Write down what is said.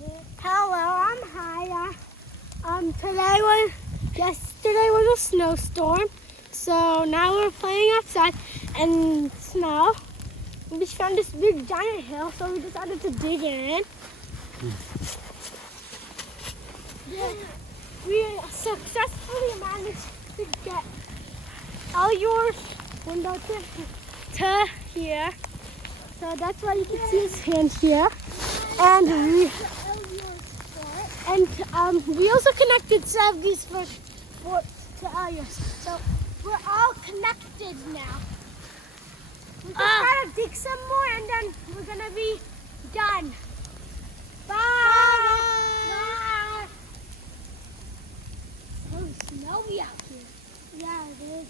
Hello, I'm Haya. Yesterday was a snowstorm, so now we're playing outside in snow. We found this big giant hill, so we decided to dig in. We successfully managed to get Elyor's window to here. So that's why you can see his hand here. And we also connected Sevgi's foot to Elyor's. So we're all connected now. We can try to dig some more and then we're gonna be done. Bye! Bye! It's so snowy out here. Yeah, it is.